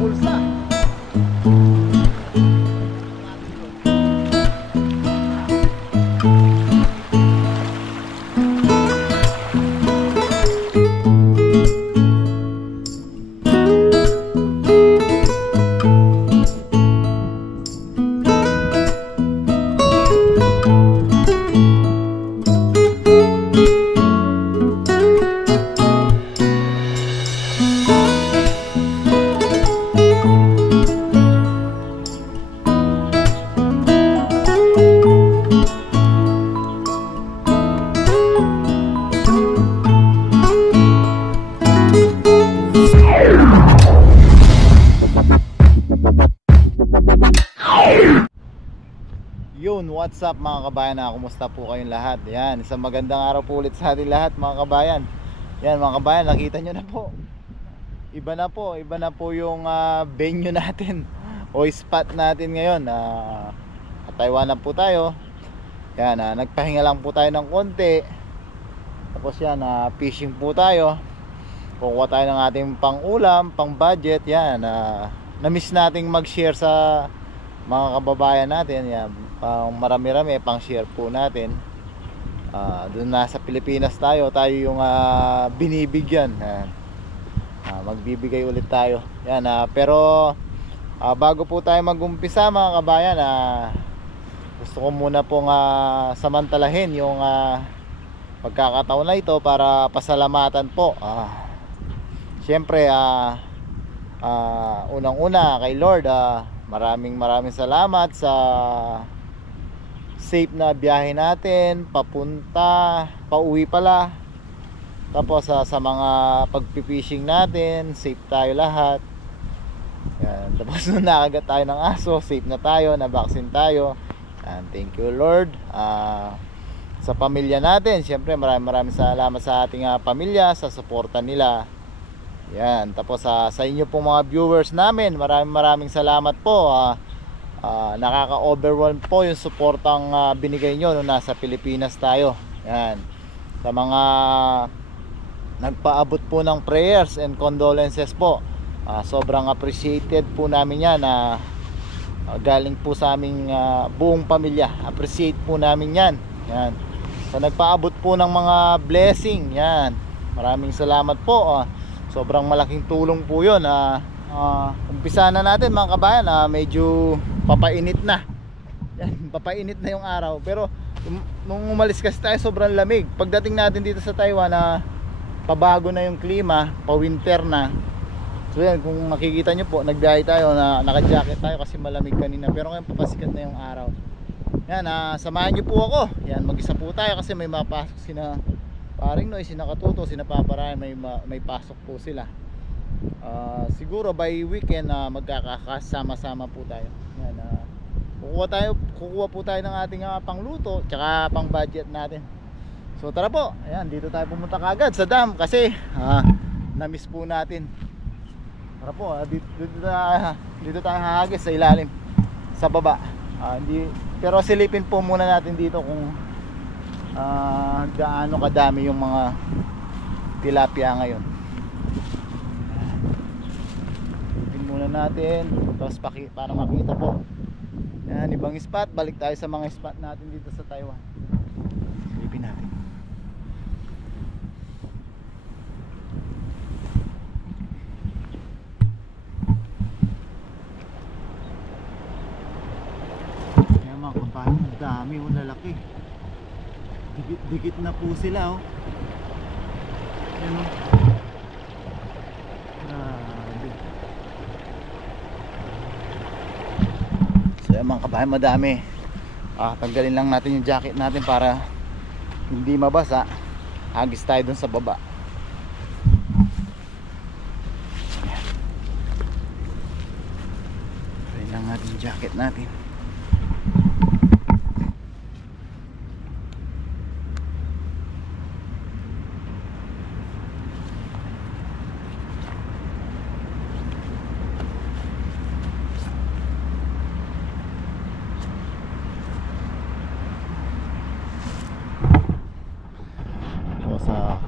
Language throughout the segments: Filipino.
bulsa. Yun, what's up mga kabayan, kumusta po kayong lahat? Yan, isang magandang araw po ulit sa ating lahat mga kabayan. Yan mga kabayan, nakita nyo na po. Iba na po yung venue natin o spot natin ngayon. Taiwan na po tayo. Yan, nagpahinga lang po tayo ng konti. Tapos yan, fishing po tayo. Kukuha tayo ng ating pang ulam, pang budget. Yan, na-miss nating mag-share sa mga kababayan natin. Yan, marami-rami pang share po natin. Doon nasa Pilipinas tayo yung binibigyan. Magbibigay ulit tayo. Yan, pero bago po tayo mag-umpisa mga kabayan, gusto ko muna pong samantalahin yung pagkakataon na ito para pasalamatan po. Siyempre, unang-una kay Lord, maraming salamat sa safe na biyahe natin, pauwi pala. Tapos sa mga pagpipishing natin, safe tayo lahat. Yan. Tapos nung nakagat tayo ng aso, safe na tayo, na-vaccine tayo. And thank you Lord. Sa pamilya natin, siyempre maraming salamat sa ating pamilya, sa suporta nila. Yan. Tapos sa inyo pong mga viewers namin, maraming salamat po. Nakaka-overwhelm po yung suportang binigay nyo nung nasa Pilipinas tayo. Yan. Sa mga nagpaabot po ng prayers and condolences po, sobrang appreciated po namin yan. Galing po sa aming buong pamilya. Appreciate po namin yan. Yan. Sa nagpaabot po ng mga blessing, yan, maraming salamat po. Sobrang malaking tulong po yun. Umpisa na natin mga kabayan. Medyo papainit na. Yan, papainit na yung araw. Pero nung umalis kasi tayo, sobrang lamig. Pagdating natin dito sa Taiwan, pabago na yung klima, pa-winter na. So yan, kung makikita nyo po, nagbiyahe tayo, naka-jacket tayo kasi malamig kanina. Pero ngayon papasikat na yung araw. Yan, samahan nyo po ako. Yan, mag-isa po tayo kasi may mapasok sina Paring Noy, sina Katuto, sina Paparayan, may pasok po sila. Siguro by weekend magkakasama-sama po tayo. Yan, kukuha po tayo ng ating pangluto tsaka pang budget natin. So tara po, ayan, dito tayo pumunta kagad sa dam kasi na-miss po natin. Tara po, dito tayo hahagis sa ilalim, sa baba. Pero silipin po muna natin dito kung gaano kadami yung mga tilapia ngayon. Silipin muna natin, tapos para makita po. Yan, ibang spot, balik tayo sa mga spot natin dito sa Taiwan. Silipin natin. Ang dami, lalaki. Dikit na po sila, Yan, grabe. So yan mga kabayan, madami. Tanggalin lang natin yung jacket natin para hindi mabasa. Hagis tayo dun sa baba. Tanggalin lang natin yung jacket natin.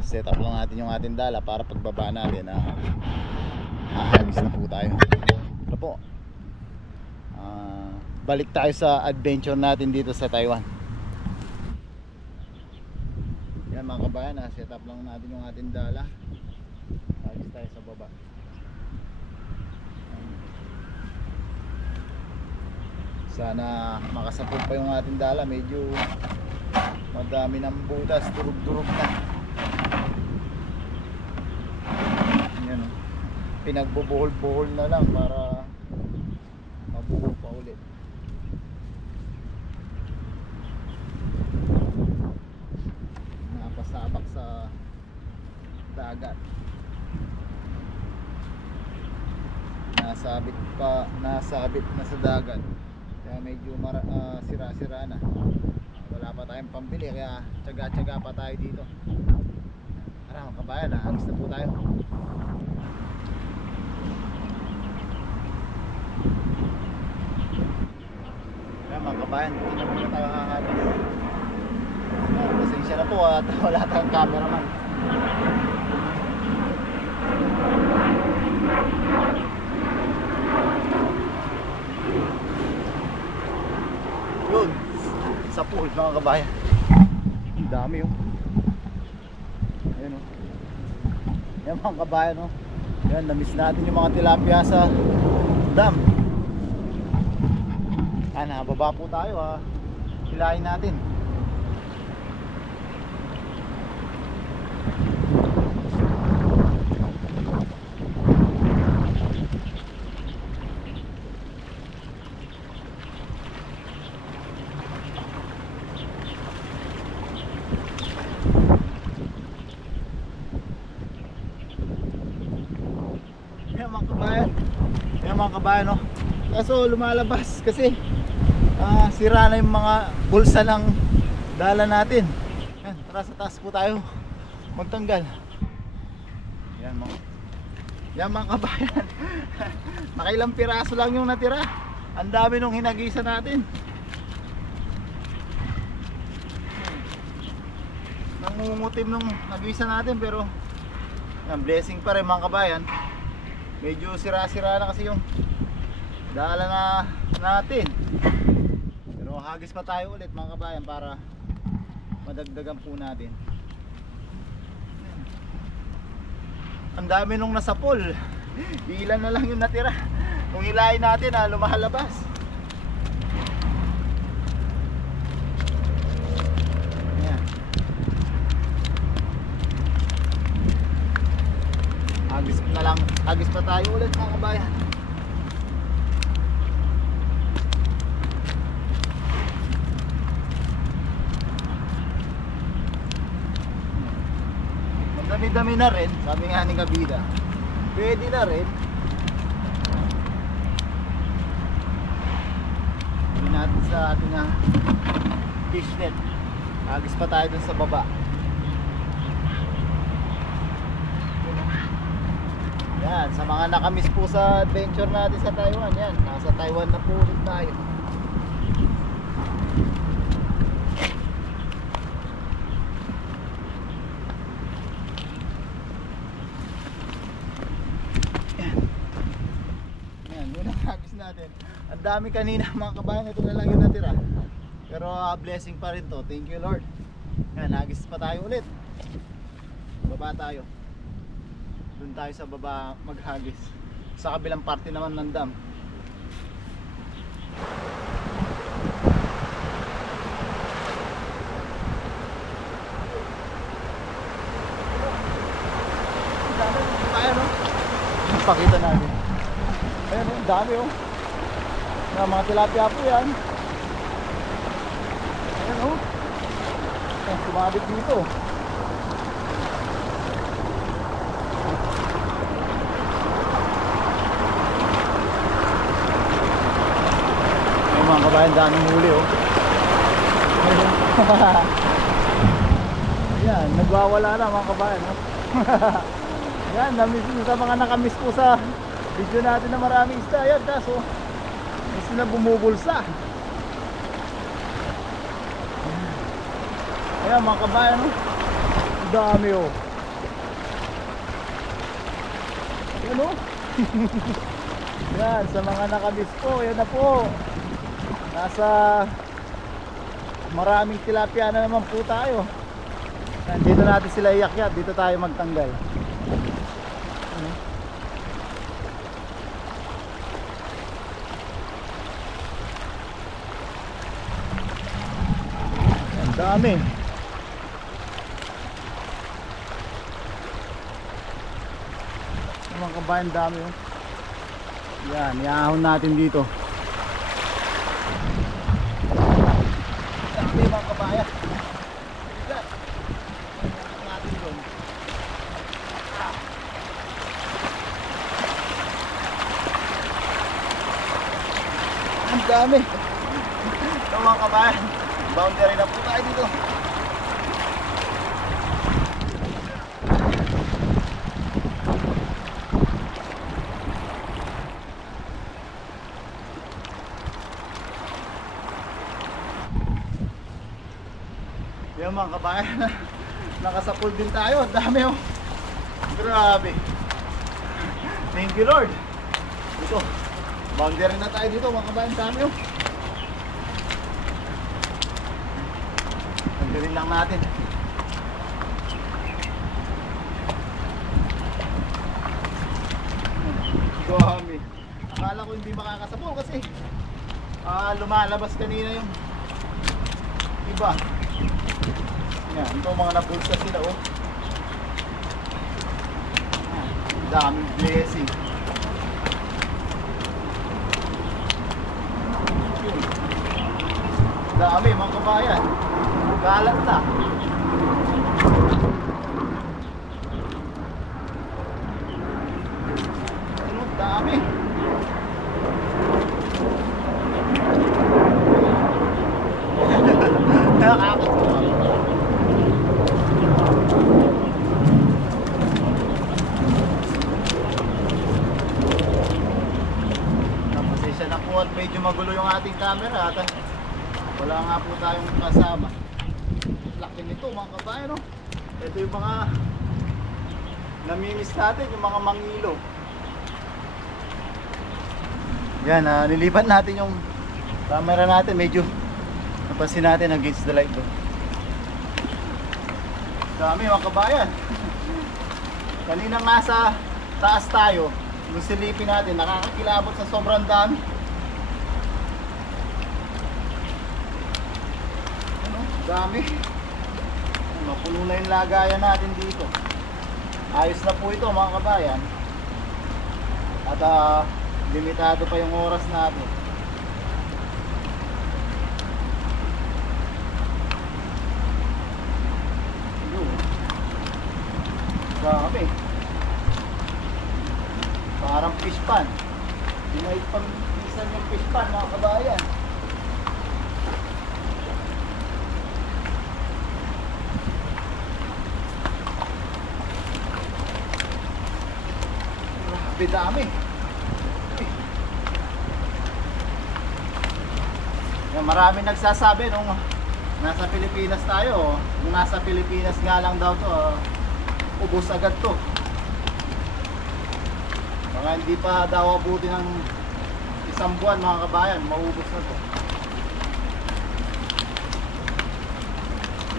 Set up lang natin yung ating dala para pagbaba natin hahagis na po tayo. po. Balik tayo sa adventure natin dito sa Taiwan. Yan mga kabayan, set up lang natin yung ating dala. Alis tayo sa baba. Sana makasapot pa yung ating dala. Medyo madami ng butas, durug-durug na. Yan, pinagbubuhol-buhol na lang para mabuhol pa ulit. Napasabak sa dagat. Nasabit na sa dagat. Kaya medyo sira-sira na. Wala pa tayong pambili, kaya tsaga-tsaga pa tayo dito. Tara mga kabayan, alis na po tayo. Kaya mga kabayan, hindi na muna tayo hahagis. Pasensya na po at wala tayong cameraman. Yun, sa pool mga kabayan. Ang dami oh. Ayun oh. Yan mga kabayan oh. Yan, na-miss natin yung mga tilapia sa dam. Baba po tayo ha. Hilahin natin. Yan mga kabayan no. Kaso lumalabas kasi sira na yung mga bulsa ng dala natin. Yan, tara sa taas po tayo magtanggal. Yan mga kabayan. Nakailang piraso lang yung natira. Ang dami nung hinagisa natin. Nangungutim nung nagisa natin, pero yan, blessing pa rin mga kabayan. Medyo sira-sira na kasi yung dala na natin. Pero hagis pa tayo ulit mga kabayan para madagdagan po natin. Ang dami nung nasa pool. Ilan na lang yung natira. Kung hilahin natin lumahalabas. Ayan. Hagis pa tayo ulit mga kabayan. Dami-dami na rin, sabi nga ni Kabida. Pwede na rin. Hindi natin sa ating fish net. Hagis pa tayo dun sa baba. Yan, sa mga nakamiss po sa adventure natin sa Taiwan, yan, nasa Taiwan na po ulit tayo. Yan, yun ang hagis natin. Ang dami kanina mga kabayan, ito na lang yung natira. Pero blessing pa rin to, thank you Lord. Yan, hagis pa tayo ulit. Baba tayo. Doon tayo sa baba maghagis. Sa kabilang parte naman ng dam. Ayan o. Pakita natin. Ayan o, dami o. Mga tilapia po yan. Ayan o. Sumabit dito. Mga kabayan, daming huli oh. Yan, nagwawala na mga kabayan oh. Yan, sa mga nakamiss po sa video natin na maraming isda. Yan, kaso hindi sila bumubulsa. Ayan mga kabayan oh. Dami oh. Yan oh. Yan, sa mga nakamiss po, yan na po. Nasa maraming tilapia na naman po tayo. Yan, dito natin sila iakyat, dito tayo magtanggal. Ang dami. Mga kabayan, dami oh. Yan, iahon natin dito. Dami mga kabayan. Yan. Natin doon. Ang dami. Ito mga kabayan, boundary na po tayo dito. Yan mga kabayan, nakasapul din tayo. Ang dami oh. Grabe. Thank you Lord. Ito, boundary na tayo dito mga kabayan. Ang dami oh. Tanggalin lang natin. Dami. Akala ko hindi makakasapul kasi lumalabas kanina yung iba. Yan, ito mga nabulsa sila oh. Daming blessing. Dami mga kabayan. Galat na. Ano, dami. Nakakatawa. Napasensya na po at medyo magulo yung ating camera at wala nga po tayong kasama. Laki nito mga kabayan no? Ito yung mga namimiss natin, yung mga mangilo. Yan, nilipat natin yung camera natin. Medyo napansin natin against the light doon. Dami mga kabayan. Kanina nga sa taas tayo, yung silipin natin, nakakakilabot sa sobrang dami. Ano? Dami. Mapuno na yung lagayan natin dito. Ayos na po ito mga kabayan. At limitado pa yung oras natin. Dami. Parang fish pan. Yung may pang-isan yung fish pan mga kabayan. Grabe dami. Yan, marami nagsasabi nung nasa Pilipinas tayo. Kung nasa Pilipinas nga lang daw to, ubos agad to. Mga hindi pa daw abuti ng isang buwan mga kabayan, maubos na to.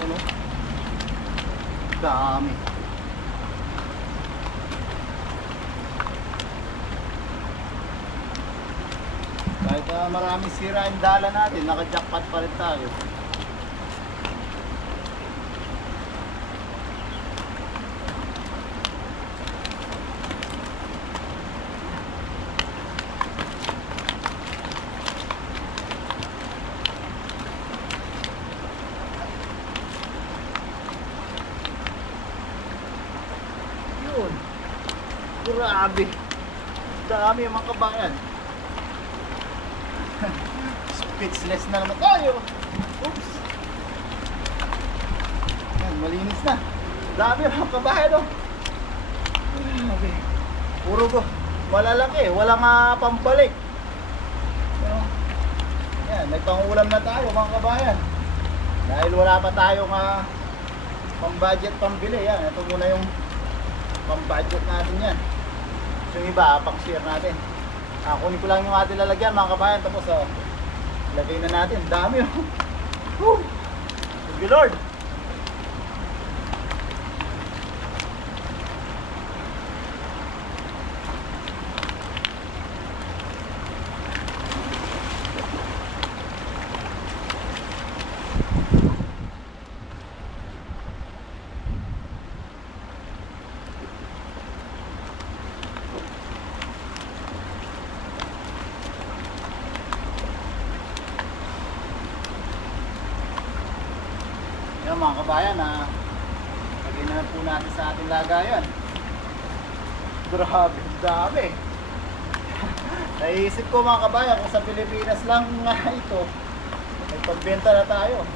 Ano? Dami. Kahit maraming sira yung dala natin, naka-jackpot pa rin tayo. Yun. Grabe. Dami mga kabayan. Speechless na naman tayo. Oops. Yan, malinis na. Dami mga kabayan oh. Okay. Puro ko malalaki, walang pambalik. Yan, may pangulam na tayo mga kabayan. Dahil wala pa tayong pang-budget pambili. Yan, ito muna yung pang-budget natin yan. Yung iba, pang-share natin. Kunin ko lang yung ating lalagyan mga kabayan. Tapos lagay na natin. Dami oh. Woo! Thank you Lord. Yan mga kabayan, lagay na po natin sa ating lagayan. Grabe, dami. Naisip ko mga kabayan, kung sa Pilipinas lang ito, may pagbenta na tayo.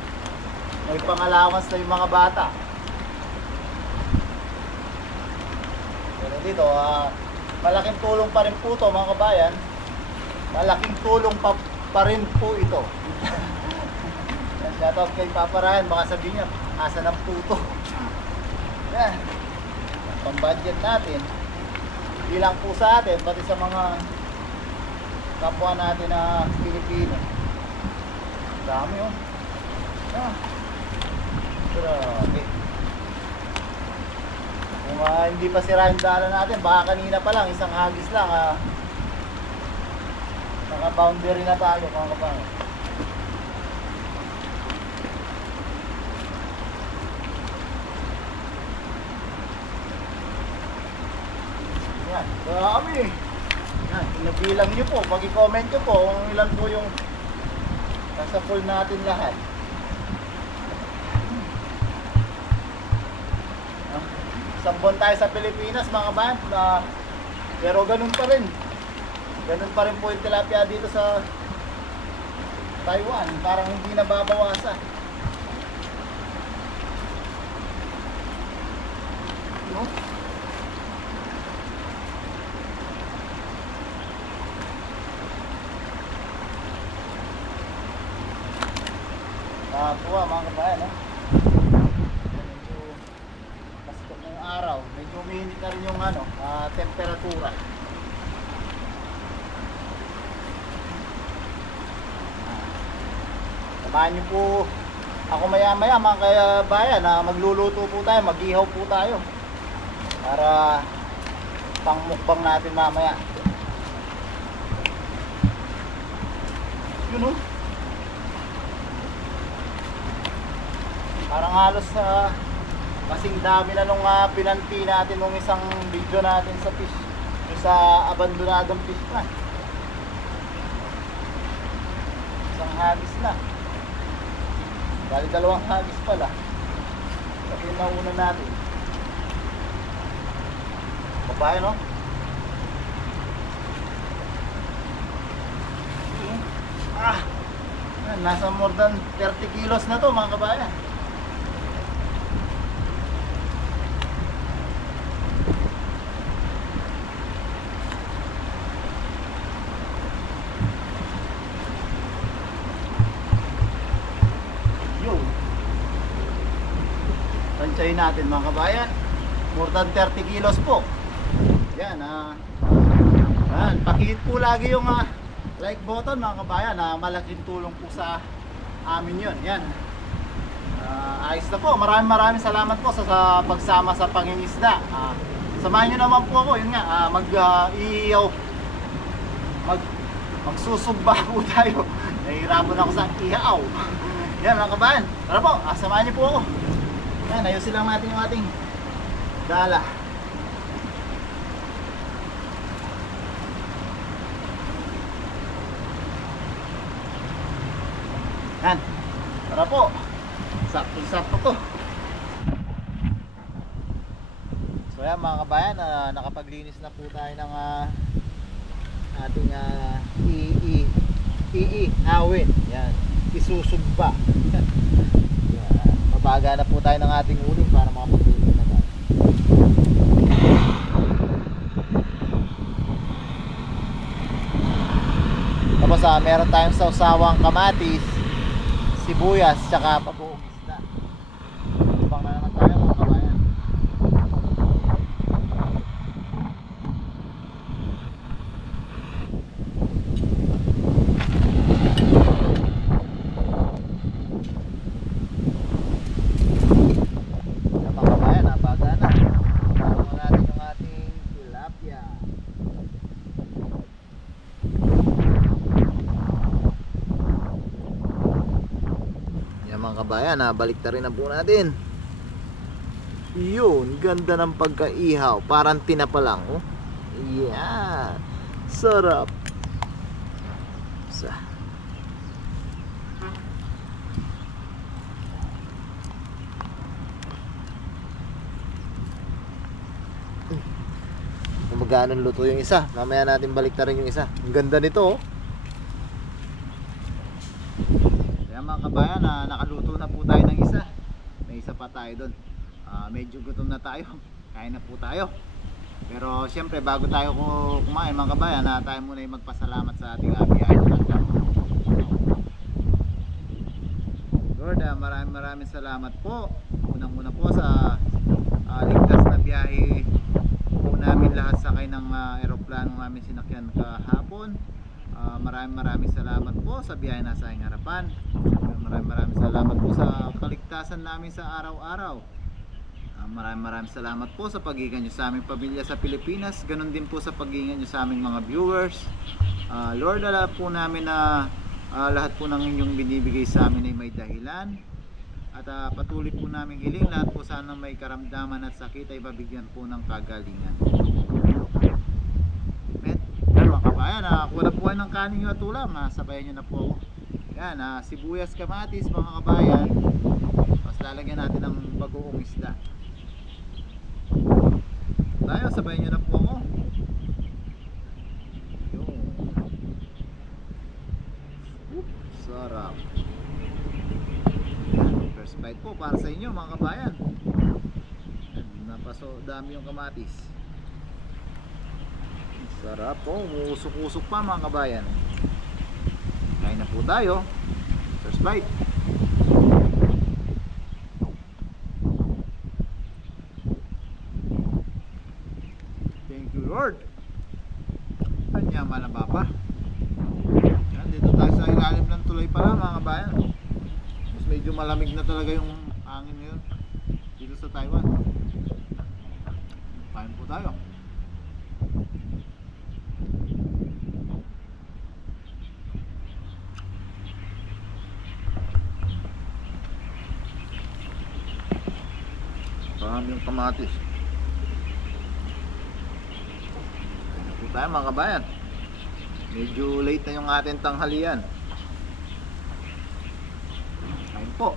May pang-allowance na yung mga bata. Pero dito, malaking tulong pa rin po ito mga kabayan. Malaking tulong pa rin po ito. Shoutout kay Papa Ryan, baka sabihin niya, asa ng puto. Yan. Pang-budget natin. Hindi lang po sa atin, pati sa mga kapwa natin na Pilipino. Dami oh. Grabe. Kung hindi pa sira yung dala natin, baka kanina pa lang, isang hagis lang. Naka-boundary na tayo mga kapangin. Yan, dami. Yan, nabilang nyo po, pag-i-comment nyo po kung ilan po yung nasa full natin lahat. Isang buwan tayo sa Pilipinas mga band, pero ganun pa rin. Ganun pa rin po yung tilapia dito sa Taiwan, parang hindi nababawasan. No? Nakakuha mga kabayan, no? Medyo pasok ng araw, medyo umiinit na rin yung temperatura. Samahan nyo po ako maya maya mga kabayan na magluluto po tayo, mag-ihaw po tayo para pang mukbang natin mamaya. Yun o. Parang halos kasing dami na nung pinanti natin nung isang video natin sa fish, yung sa abandonadong fish na. Isang hagis na. Bali dalawang hagis pala. Kasi nauna natin. Babae no? Nasa more than 30 kilos na to mga kabayan. Tansyahin natin mga kabayan, more than 30 kilos po. Yan yan, pakihit po lagi yung like button mga kabayan, malaking tulong po sa amin yun. Yan, ayos na po. Maraming salamat po sa pagsama sa pangingisda. Samahan nyo naman po ako, yun nga, magsusugba po tayo. Nahihirapan ako sa ihaw. Yan mga kabayan, tara po, samahan nyo po ako. Yan, ayusin lang natin yung ating dala. Yan, tara po. Sakto-sakto to. So yan mga kabayan, nakapaglinis na po tayo ng ating iihawin. Yan, isusugba. Mabaga na po tayo ng ating uling para makapagluto na tayo. Tapos meron tayong sausawang kamatis, sibuyas, tsaka pabuong isda. Ibang na naman tayo mga kabayan. mga kabayan, balik na rin na po natin. Yun, ganda ng pagkaihaw, parang tinapa lang, oh. Yeah, sarap. Kung magkano luto yung isa, mamaya natin balik na rin yung isa. Ang ganda nito, oh. Kaya mga kabayan, nakaluto na po tayo ng isa. May isa pa tayo doon. Medyo gutom na tayo. Kain na po tayo. Pero siyempre bago tayo kumain mga kabayan, tayo muna yung magpasalamat sa ating biyahe. Lord, maraming salamat po. Unang-una po sa ligtas na biyahe po namin, lahat sakay ng aeroplano namin sinakyan kahapon. Maraming salamat po sa biyahe nasa aking harapan. Maraming salamat po sa kaligtasan namin sa araw-araw. Maraming salamat po sa pag-iingat nyo sa aming pamilya sa Pilipinas. Ganon din po sa pag-iingat nyo sa aming mga viewers. Lord, alam po namin na lahat po ng inyong binibigay sa amin ay may dahilan. At patuloy po namin hiling lahat po sana may karamdaman at sakit ay mabigyan po ng kagalingan. Amen. Pero mga kabayan, kuha po ng kanin nyo at ulam. Sabayan nyo na po ako. Yan, sibuyas, kamatis mga kabayan. Tapos lalagyan natin ng bagoong isda. Tayo, sabayan nyo na po ako. Yun. Sarap. First bite po para sa inyo mga kabayan. Napaso, dami yung kamatis. Sarap po, umusok-usok pa mga kabayan. Kain na po tayo. First bite. Lord, anyaman na papa. Yan, dito tayo sa ilalim ng tulay pala mga kabayan. Mas medyo malamig na talaga yung hangin ngayon dito sa Taiwan. Kain po tayo. Parang yung kamatis. Tayo mga kabayan, medyo late na yung ating tanghalian. Kain po.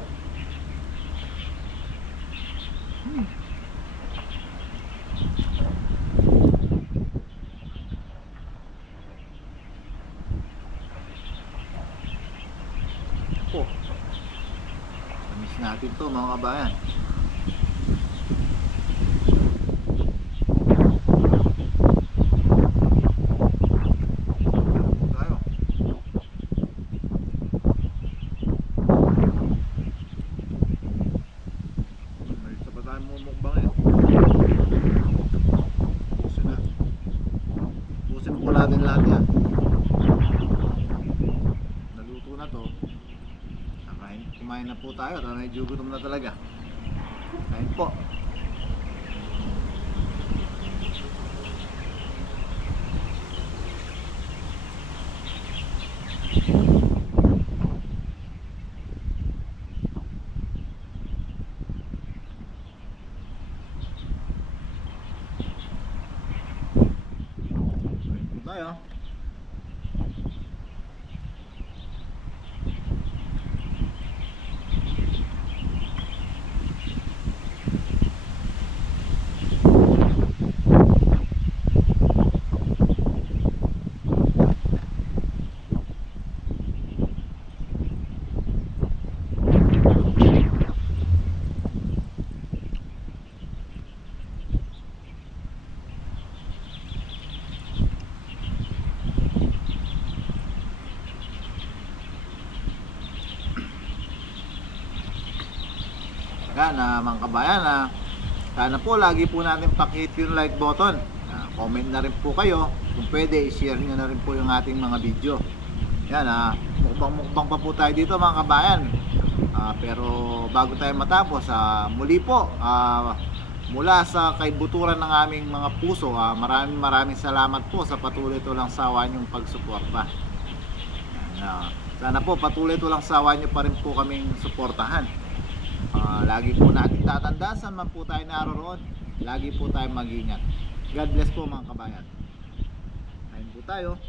Po, tamis natin to mga kabayan. Natin lahat yan. Naluto na to. Kumain na po tayo. Medyo gutom na talaga. Kain po. Tayo. Yan, mga kabayan, sana po lagi po natin pakihit yung like button. Comment na rin po kayo. Kung pwede, i-share nyo na rin po yung ating mga video. Yan, mukbang pa po tayo dito mga kabayan. Pero bago tayo matapos, muli po, mula sa kaibuturan ng aming mga puso, maraming salamat po sa patuloy to lang sawa niyong pagsuporta. Sana po patuloy to lang sawa nyo pa rin po kaming suportahan. Lagi po natin tatandaan saan man po tayo naroon. Lagi po tayo mag-ingat. God bless po mga kabayan. Kain po tayo.